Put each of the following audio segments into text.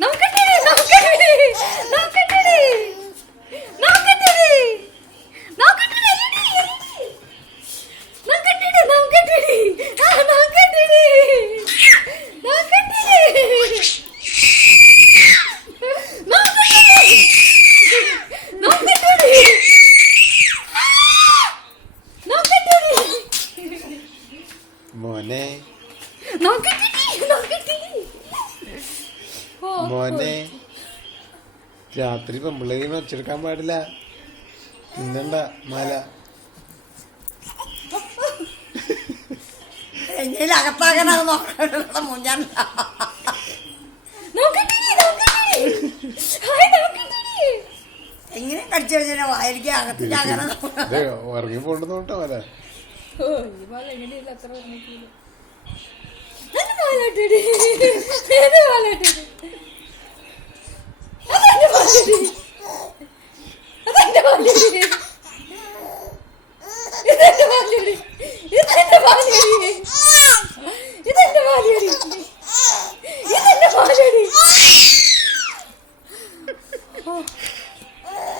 നോക്കട്ടെ മോനെ മോനെ രാത്രി പെമ്പിള്ളേരിന്ന് വെച്ചെടുക്കാൻ പാടില്ല. ഇന്നണ്ട മല എങ്കിലും അകത്താകാനത് നോക്കണ മുഞ്ഞാൻ എങ്ങനെ കടിച്ചു വെച്ചാൽ വായിരിക്കും അകത്തിലാകാൻ ഇറങ്ങി പോണ്ടെന്ന് കേട്ടോ മല.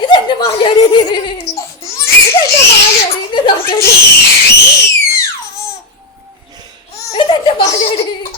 ഇതെന്റെ മാലയാടി, ഇതെന്റെ മാലയാടി.